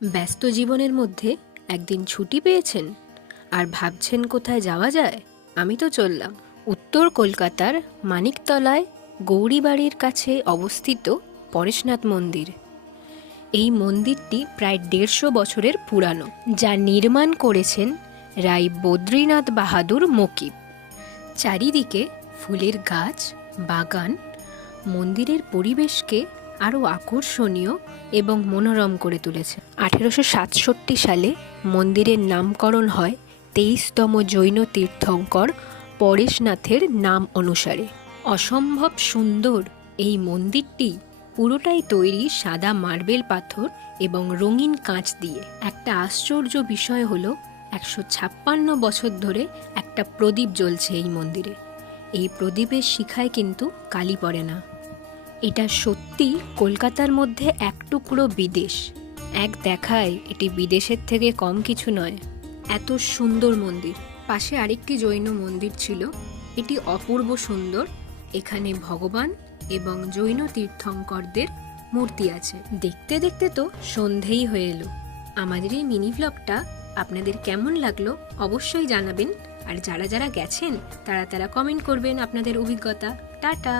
ব্যস্ত জীবনের মধ্যে একদিন ছুটি পেয়েছেন আর ভাবছেন কোথায় যাওয়া যায়? আমি তো চললাম উত্তর কলকাতার মানিকতলায় গৌরীবাড়ির কাছে অবস্থিত পরেশনাথ মন্দির। এই মন্দিরটি প্রায় ১৫০ বছরের পুরানো, যা নির্মাণ করেছেন রাই বদ্রীনাথ বাহাদুর মকিব। চারিদিকে ফুলের গাছ, বাগান মন্দিরের পরিবেশকে আরও আকর্ষণীয় এবং মনোরম করে তুলেছে। ১৮৬৭ সালে মন্দিরের নামকরণ হয় ২৩তম জৈন তীর্থঙ্কর পরেশনাথের নাম অনুসারে। অসম্ভব সুন্দর এই মন্দিরটি পুরোটাই তৈরি সাদা মার্বেল পাথর এবং রঙিন কাঁচ দিয়ে। একটা আশ্চর্য বিষয় হলো ১৫৬ বছর ধরে একটা প্রদীপ জ্বলছে এই মন্দিরে। এই প্রদীপের শিখায় কিন্তু কালি পড়ে না। এটা সত্যি কলকাতার মধ্যে এক টুকরো বিদেশ। এক দেখায় এটি বিদেশের থেকে কম কিছু নয়। এত সুন্দর মন্দির। পাশে আরেকটি জৈন মন্দির ছিল, এটি অপূর্ব সুন্দর। এখানে ভগবান এবং জৈন তীর্থঙ্করদের মূর্তি আছে। দেখতে দেখতে তো সন্ধেই হয়ে এলো। আমাদের এই মিনি ভ্লগটা আপনাদের কেমন লাগলো অবশ্যই জানাবেন, আর যারা যারা গেছেন তারা কমেন্ট করবেন আপনাদের অভিজ্ঞতা। টাটা।